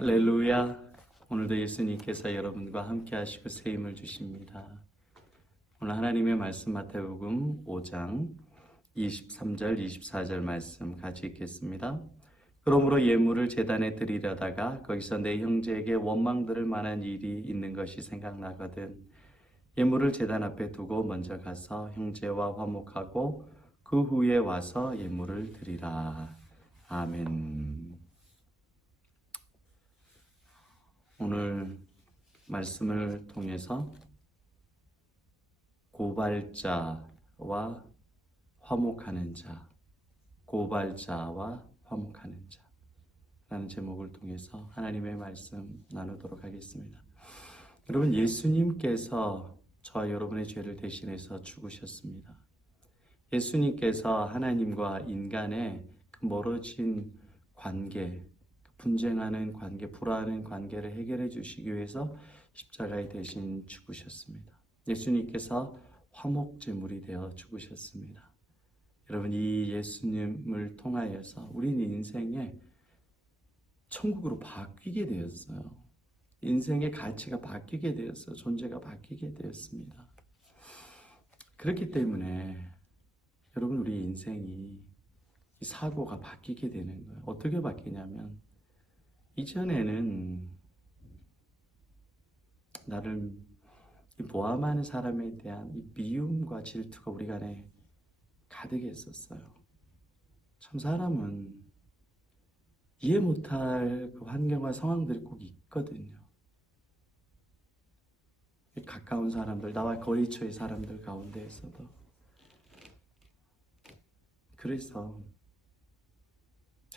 할렐루야. 오늘도 예수님께서 여러분과 함께 하시고 새 힘을 주십니다. 오늘 하나님의 말씀 마태복음 5장 23절 24절 말씀 같이 읽겠습니다. 그러므로 예물을 제단에 드리려다가 거기서 내 형제에게 원망 들을 만한 일이 있는 것이 생각나거든 예물을 제단 앞에 두고 먼저 가서 형제와 화목하고 그 후에 와서 예물을 드리라. 아멘. 오늘 말씀을 통해서 고발자와 화목하는 자, 고발자와 화목하는 자 라는 제목을 통해서 하나님의 말씀 나누도록 하겠습니다. 여러분, 예수님께서 저와 여러분의 죄를 대신해서 죽으셨습니다. 예수님께서 하나님과 인간의 그 멀어진 관계, 분쟁하는 관계, 불화하는 관계를 해결해 주시기 위해서 십자가에 대신 죽으셨습니다. 예수님께서 화목제물이 되어 죽으셨습니다. 여러분, 이 예수님을 통하여서 우리는 인생에 천국으로 바뀌게 되었어요. 인생의 가치가 바뀌게 되었어요. 존재가 바뀌게 되었습니다. 그렇기 때문에 여러분, 우리 인생이 이 사고가 바뀌게 되는 거예요. 어떻게 바뀌냐면 이전에는 나를 모함하는 사람에 대한 이 미움과 질투가 우리 안에 가득했었어요. 참 사람은 이해 못할 그 환경과 상황들이 꼭 있거든요. 가까운 사람들, 나와 거리처의 사람들 가운데에서도. 그래서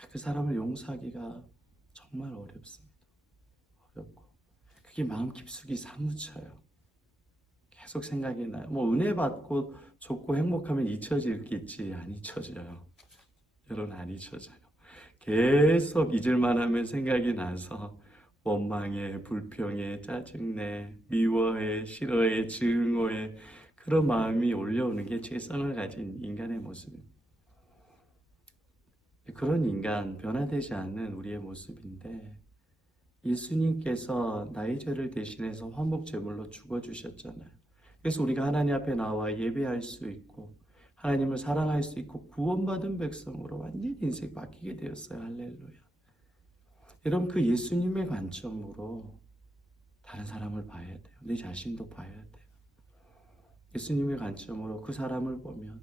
그 사람을 용서하기가 정말 어렵습니다. 어렵고 그게 마음 깊숙이 사무쳐요. 계속 생각이 나요. 은혜 받고 좋고 행복하면 잊혀지겠지. 안 잊혀져요. 여러분, 안 잊혀져요. 계속 잊을만 하면 생각이 나서 원망해, 불평해, 짜증내, 미워해, 싫어해, 증오해, 그런 마음이 올려오는 게 죄성을 가진 인간의 모습입니다. 그런 인간, 변화되지 않는 우리의 모습인데 예수님께서 나의 죄를 대신해서 화목제물로 죽어주셨잖아요. 그래서 우리가 하나님 앞에 나와 예배할 수 있고 하나님을 사랑할 수 있고 구원받은 백성으로 완전히 인생이 바뀌게 되었어요. 할렐루야. 여러분, 그 예수님의 관점으로 다른 사람을 봐야 돼요. 내 자신도 봐야 돼요. 예수님의 관점으로 그 사람을 보면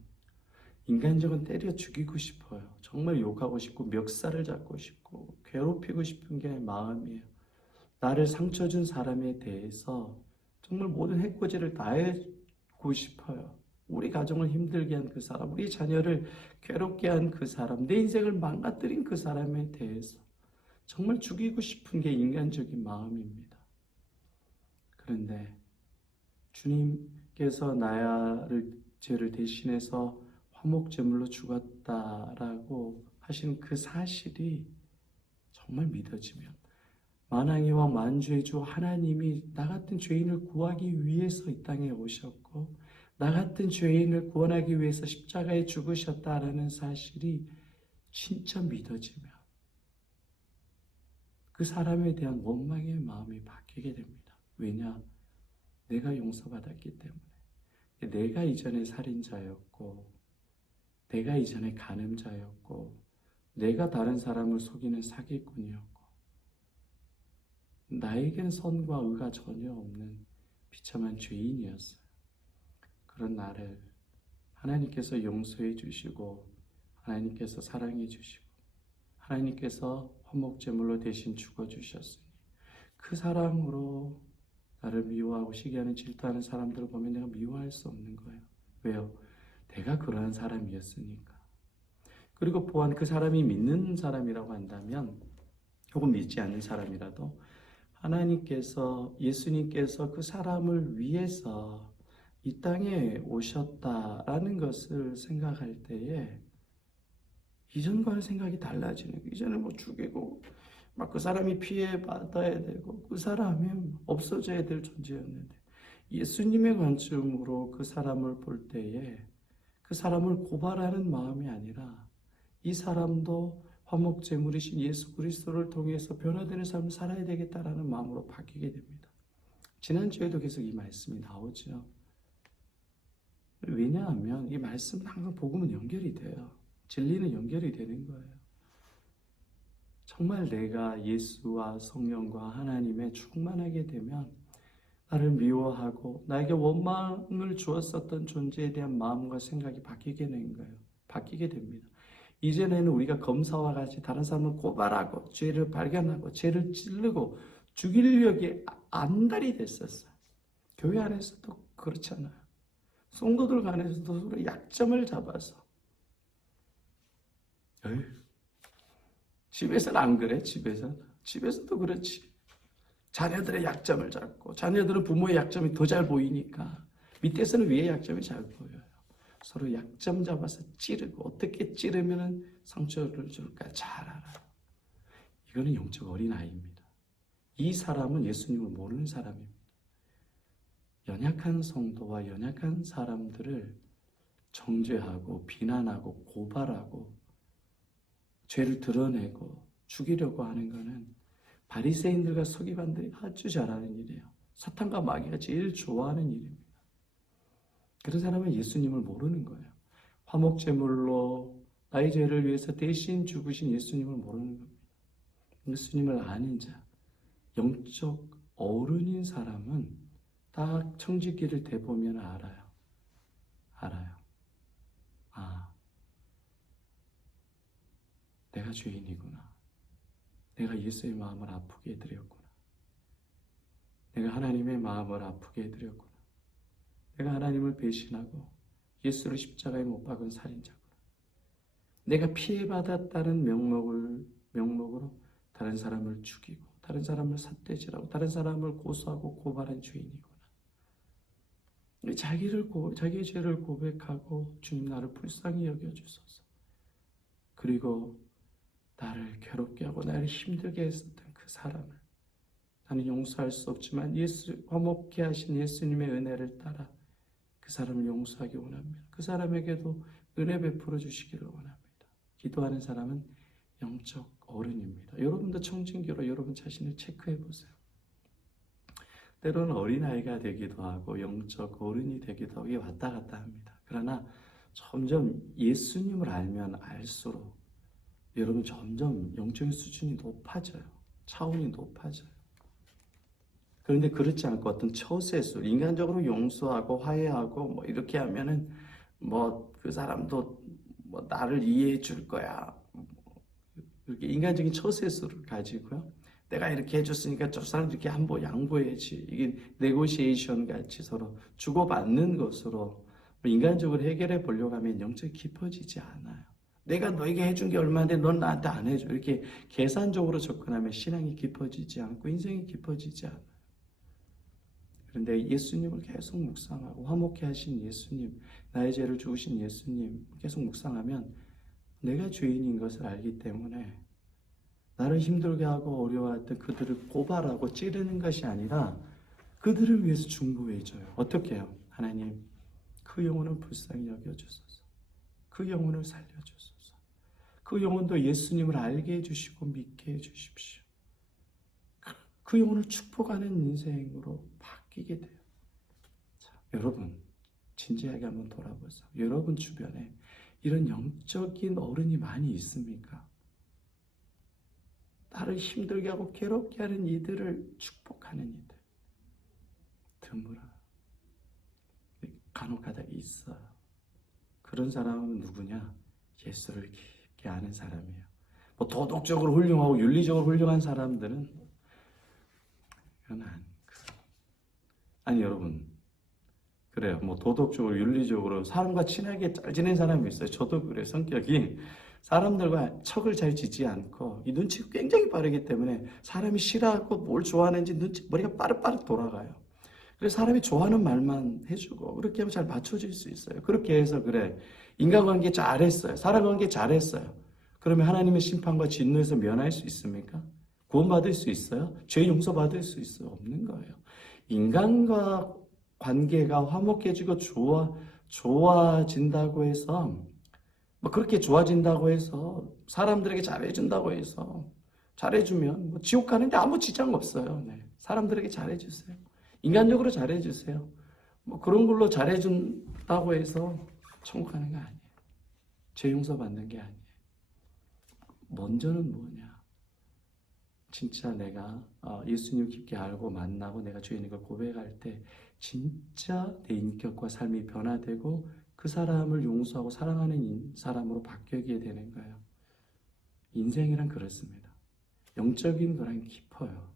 인간적은 때려 죽이고 싶어요. 정말 욕하고 싶고 멱살을 잡고 싶고 괴롭히고 싶은 게 마음이에요. 나를 상처 준 사람에 대해서 정말 모든 해코지를 다하고 싶어요. 우리 가정을 힘들게 한 그 사람, 우리 자녀를 괴롭게 한 그 사람, 내 인생을 망가뜨린 그 사람에 대해서 정말 죽이고 싶은 게 인간적인 마음입니다. 그런데 주님께서 나를 죄를 대신해서 화목제물로 죽었다라고 하신 그 사실이 정말 믿어지면 만왕의 왕 만주의 주 하나님이 나 같은 죄인을 구하기 위해서 이 땅에 오셨고 나 같은 죄인을 구원하기 위해서 십자가에 죽으셨다라는 사실이 진짜 믿어지면 그 사람에 대한 원망의 마음이 바뀌게 됩니다. 왜냐? 내가 용서받았기 때문에. 내가 이전에 살인자였고 내가 이전에 간음자였고 내가 다른 사람을 속이는 사기꾼이었고 나에겐 선과 의가 전혀 없는 비참한 죄인이었어요. 그런 나를 하나님께서 용서해 주시고 하나님께서 사랑해 주시고 하나님께서 화목제물로 대신 죽어주셨으니 그 사랑으로 나를 미워하고 시기하는 질투하는 사람들을 보면 내가 미워할 수 없는 거예요. 왜요? 내가 그러한 사람이었으니까. 그리고 또한 그 사람이 믿는 사람이라고 한다면 혹은 믿지 않는 사람이라도 하나님께서, 예수님께서 그 사람을 위해서 이 땅에 오셨다라는 것을 생각할 때에 이전과는 생각이 달라지는 거예요. 이전에 죽이고 막 그 사람이 피해받아야 되고 그 사람이 없어져야 될 존재였는데 예수님의 관점으로 그 사람을 볼 때에 그 사람을 고발하는 마음이 아니라 이 사람도 화목제물이신 예수 그리스도를 통해서 변화되는 삶을 살아야 되겠다라는 마음으로 바뀌게 됩니다. 지난주에도 계속 이 말씀이 나오죠. 왜냐하면 이 말씀은 항상 복음은 연결이 돼요. 진리는 연결이 되는 거예요. 정말 내가 예수와 성령과 하나님에 충만하게 되면 나를 미워하고 나에게 원망을 주었었던 존재에 대한 마음과 생각이 바뀌게 되는 거예요. 바뀌게 됩니다. 이전에는 우리가 검사와 같이 다른 사람을 고발하고 죄를 발견하고 죄를 찌르고 죽이려고 안달이 됐었어요. 교회 안에서도 그렇잖아요. 성도들 간에서도 서로 약점을 잡아서 에휴, 집에서는 안 그래. 집에서도 그렇지. 자녀들의 약점을 잡고 자녀들은 부모의 약점이 더 잘 보이니까 밑에서는 위의 약점이 잘 보여요. 서로 약점 잡아서 찌르고 어떻게 찌르면 상처를 줄까 잘 알아요. 이거는 영적 어린아이입니다. 이 사람은 예수님을 모르는 사람입니다. 연약한 성도와 연약한 사람들을 정죄하고 비난하고 고발하고 죄를 드러내고 죽이려고 하는 것은 바리새인들과 서기관들이 아주 잘하는 일이에요. 사탄과 마귀가 제일 좋아하는 일입니다. 그런 사람은 예수님을 모르는 거예요. 화목제물로 나의 죄를 위해서 대신 죽으신 예수님을 모르는 겁니다. 예수님을 아는 자, 영적 어른인 사람은 딱 청지기를 대보면 알아요. 아, 내가 죄인이구나. 내가 예수의 마음을 아프게 해드렸구나. 내가 하나님의 마음을 아프게 해드렸구나. 내가 하나님을 배신하고 예수를 십자가에 못 박은 살인자구나. 내가 피해받았다는 명목으로 다른 사람을 죽이고 다른 사람을 삿대질하고 다른 사람을 고소하고 고발한 죄인이구나. 자기의 죄를 고백하고 주님 나를 불쌍히 여겨주소서. 그리고 나를 괴롭게 하고 나를 힘들게 했었던 그 사람을 나는 용서할 수 없지만 화목케 하신 예수님의 은혜를 따라 그 사람을 용서하기 원합니다. 그 사람에게도 은혜 베풀어 주시기를 원합니다. 기도하는 사람은 영적 어른입니다. 여러분도 청진기로 여러분 자신을 체크해 보세요. 때로는 어린아이가 되기도 하고 영적 어른이 되기도 하고 이게 왔다 갔다 합니다. 그러나 점점 예수님을 알면 알수록 여러분 점점 영적인 수준이 높아져요. 차원이 높아져요. 그런데 그렇지 않고 어떤 처세술, 인간적으로 용서하고 화해하고 뭐 이렇게 하면은 뭐 그 사람도 뭐 나를 이해해 줄 거야. 이렇게 인간적인 처세술을 가지고요. 내가 이렇게 해줬으니까 저 사람 이렇게 한번 양보해야지. 이게 네고시에이션 같이 서로 주고받는 것으로 인간적으로 해결해 보려고 하면 영적이 깊어지지 않아요. 내가 너에게 해준 게 얼마인데 넌 나한테 안 해줘. 이렇게 계산적으로 접근하면 신앙이 깊어지지 않고 인생이 깊어지지 않아요. 그런데 예수님을 계속 묵상하고 화목케 하신 예수님, 나의 죄를 죽으신 예수님 계속 묵상하면 내가 죄인인 것을 알기 때문에 나를 힘들게 하고 어려워했던 그들을 고발하고 찌르는 것이 아니라 그들을 위해서 중보해줘요. 어떻게 해요? 하나님, 그 영혼을 불쌍히 여겨주소서. 그 영혼을 살려주소서. 그 영혼도 예수님을 알게 해주시고 믿게 해주십시오. 그 영혼을 축복하는 인생으로 바뀌게 돼요. 자, 여러분 진지하게 한번 돌아보세요. 여러분 주변에 이런 영적인 어른이 많이 있습니까? 나를 힘들게 하고 괴롭게 하는 이들을 축복하는 이들 드물어요. 간혹가다 있어요. 그런 사람은 누구냐? 예수를 깊게 아는 사람이에요. 뭐 도덕적으로 훌륭하고 윤리적으로 훌륭한 사람들은 그건 아니 여러분 그래요. 뭐 도덕적으로 윤리적으로 사람과 친하게 잘 지낸 사람이 있어요. 저도 그래요. 성격이 사람들과 척을 잘 지지 않고 이 눈치가 굉장히 빠르기 때문에 사람이 싫어하고 뭘 좋아하는지 머리가 빠르빠르 돌아가요. 그래서 사람이 좋아하는 말만 해주고 그렇게 하면 잘 맞춰질 수 있어요. 그렇게 해서 그래 인간관계 잘했어요. 사람관계 잘했어요. 그러면 하나님의 심판과 진노에서 면할 수 있습니까? 구원받을 수 있어요? 죄 용서받을 수 있어요? 없는 거예요. 인간과 관계가 화목해지고 좋아진다고 해서 뭐 그렇게 좋아진다고 해서 사람들에게 잘해준다고 해서 잘해주면 뭐 지옥 가는데 아무 지장 없어요. 네. 사람들에게 잘해주세요. 인간적으로 잘해주세요. 뭐 그런 걸로 잘해준다고 해서 천국 가는 게 아니에요. 죄 용서 받는 게 아니에요. 먼저는 뭐냐? 진짜 내가 예수님을 깊게 알고 만나고 내가 주인 걸 고백할 때 진짜 내 인격과 삶이 변화되고 그 사람을 용서하고 사랑하는 사람으로 바뀌게 되는 거예요. 인생이란 그렇습니다. 영적인 거랑 깊어요.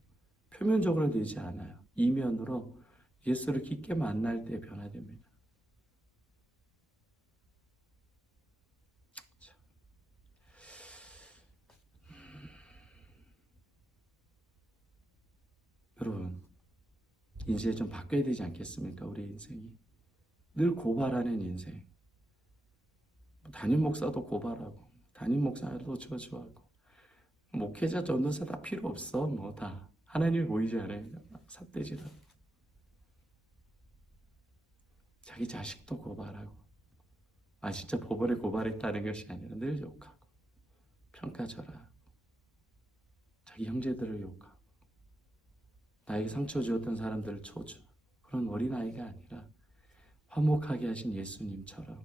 표면적으로 되지 않아요. 이면으로 예수를 깊게 만날 때 변화됩니다. 여러분, 이제 좀 바뀌어야 되지 않겠습니까? 우리 인생이. 늘 고발하는 인생. 담임 목사도 고발하고, 담임 목사도 저주하고, 목회자, 전도사 다 필요 없어. 뭐 다. 하나님이 보이지 않아요. 삿대질하고. 자기 자식도 고발하고. 진짜 법원에 고발했다는 것이 아니라 늘 욕하고, 평가절하하고, 자기 형제들을 욕하고, 나에게 상처 주었던 사람들을 초주. 그런 어린아이가 아니라 화목하게 하신 예수님처럼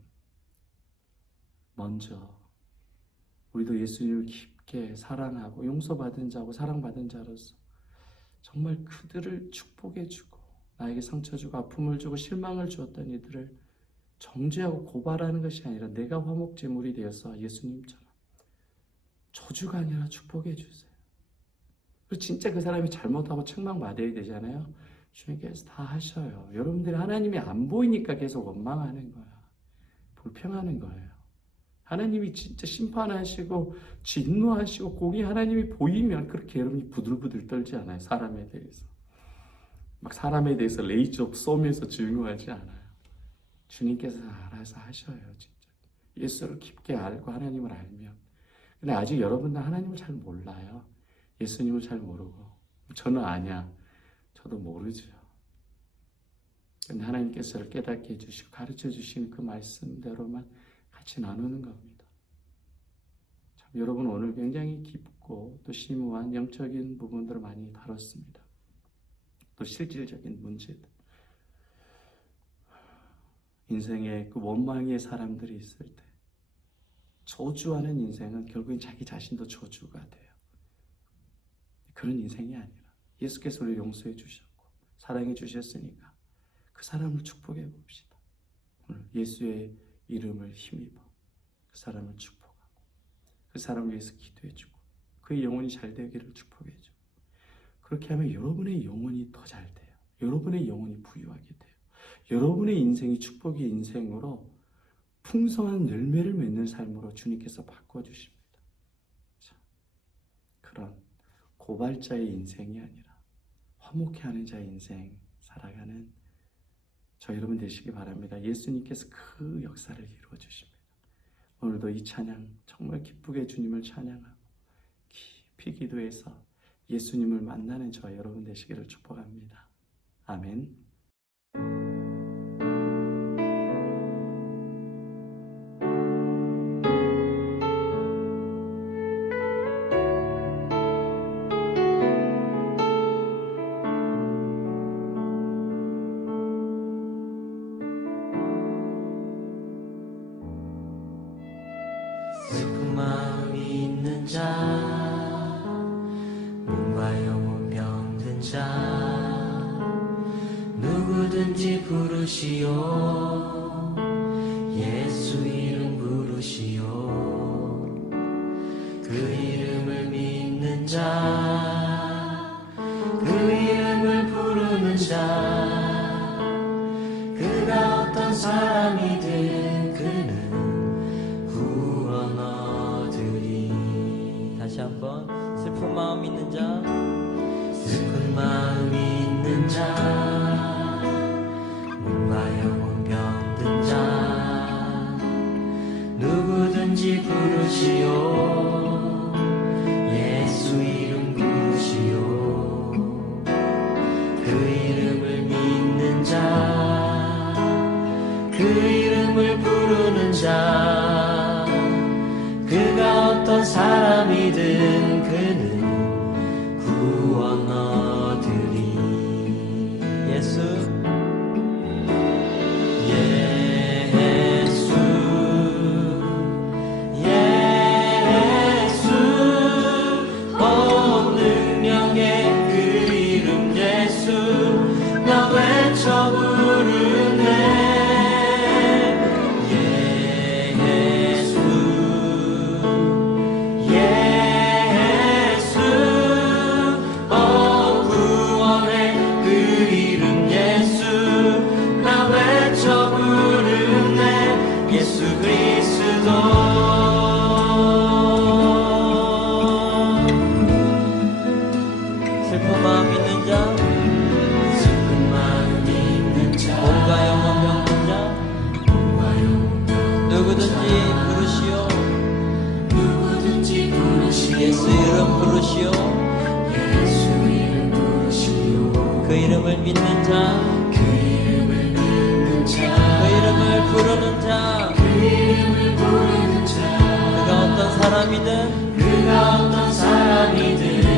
먼저 우리도 예수님을 깊게 사랑하고 용서받은 자고 사랑받은 자로서 정말 그들을 축복해주고 나에게 상처 주고 아픔을 주고 실망을 주었던 이들을 정죄하고 고발하는 것이 아니라 내가 화목제물이 되어서 예수님처럼 저주가 아니라 축복해주세요. 그리고 진짜 그 사람이 잘못하고 책망받아야 되잖아요. 주님께서 다 하셔요. 여러분들이 하나님이 안 보이니까 계속 원망하는 거야. 불평하는 거예요. 하나님이 진짜 심판하시고 진노하시고 공의 하나님이 보이면 그렇게 여러분이 부들부들 떨지 않아요. 사람에 대해서. 막 사람에 대해서 레이저 쏘면서 증오하지 않아요. 주님께서 알아서 하셔요. 진짜. 예수를 깊게 알고 하나님을 알면. 근데 아직 여러분들 하나님을 잘 몰라요. 예수님을 잘 모르고. 저는 아냐. 저도 모르죠. 근데 하나님께서 저를 깨닫게 해주시고 가르쳐 주시는 그 말씀대로만 같이 나누는 겁니다. 참, 여러분 오늘 굉장히 깊고 또 심오한 영적인 부분들을 많이 다뤘습니다. 또 실질적인 문제들. 인생에 그 원망의 사람들이 있을 때 저주하는 인생은 결국엔 자기 자신도 저주가 돼요. 그런 인생이 아니라 예수께서 우리를 용서해 주셨고 사랑해 주셨으니까 그 사람을 축복해 봅시다. 오늘 예수의 이름을 힘입어 그 사람을 축복하고 그 사람을 위해서 기도해 주고 그의 영혼이 잘 되기를 축복해 주고 그렇게 하면 여러분의 영혼이 더 잘 돼요. 여러분의 영혼이 부유하게 돼요. 여러분의 인생이 축복의 인생으로 풍성한 열매를 맺는 삶으로 주님께서 바꿔주십니다. 자, 그런 고발자의 인생이 아니라 화목해하는 자의 인생 살아가는 저 여러분 되시기 바랍니다. 예수님께서 그 역사를 이루어 주십니다. 오늘도 이 찬양 정말 기쁘게 주님을 찬양하고 깊이 기도해서 예수님을 만나는 저 여러분 되시기를 축복합니다. 아멘. 슬픈 마음이 있는 자, 몸과 영혼 병든 자, 누구든지 부르시오. 예수 이름 부르시오. 그 이름을 믿는 자, 그 이름을 부르는 자, 그가 어떤 사람이든 그는 구원 얻으리. 다시 한번. 슬픈 마음 있는 자, 슬픈 마음 있는 자, 몸과 영혼 병든 자, 누구든지 부르시오. 예수 이름 부르시오. 그 이름을 믿는 자, 그 이름을 부르는 자, 어떤 사람이든 그는 구원 얻으리. 예수 온 능력의 그 이름 예수 나 외쳐 부르네. 예수 구원의 그 이름 예수 나 외쳐 부르네. 예수 그리스도 슬픈 마음 있는 자, 슬픈 마음 있는 자, 몸과 영혼 병든 자, 누구든지 부르시오. 누구든지 부르시오. 예수 이름 부르시오. 예수 이름 부르시오. 그 이름을 믿는 자, 그 이름을 믿는 자, 그 이름을 부르는 자, 그 이름을 부르는 자, 그가 어떤 사람이든, 그가 어떤 사람이든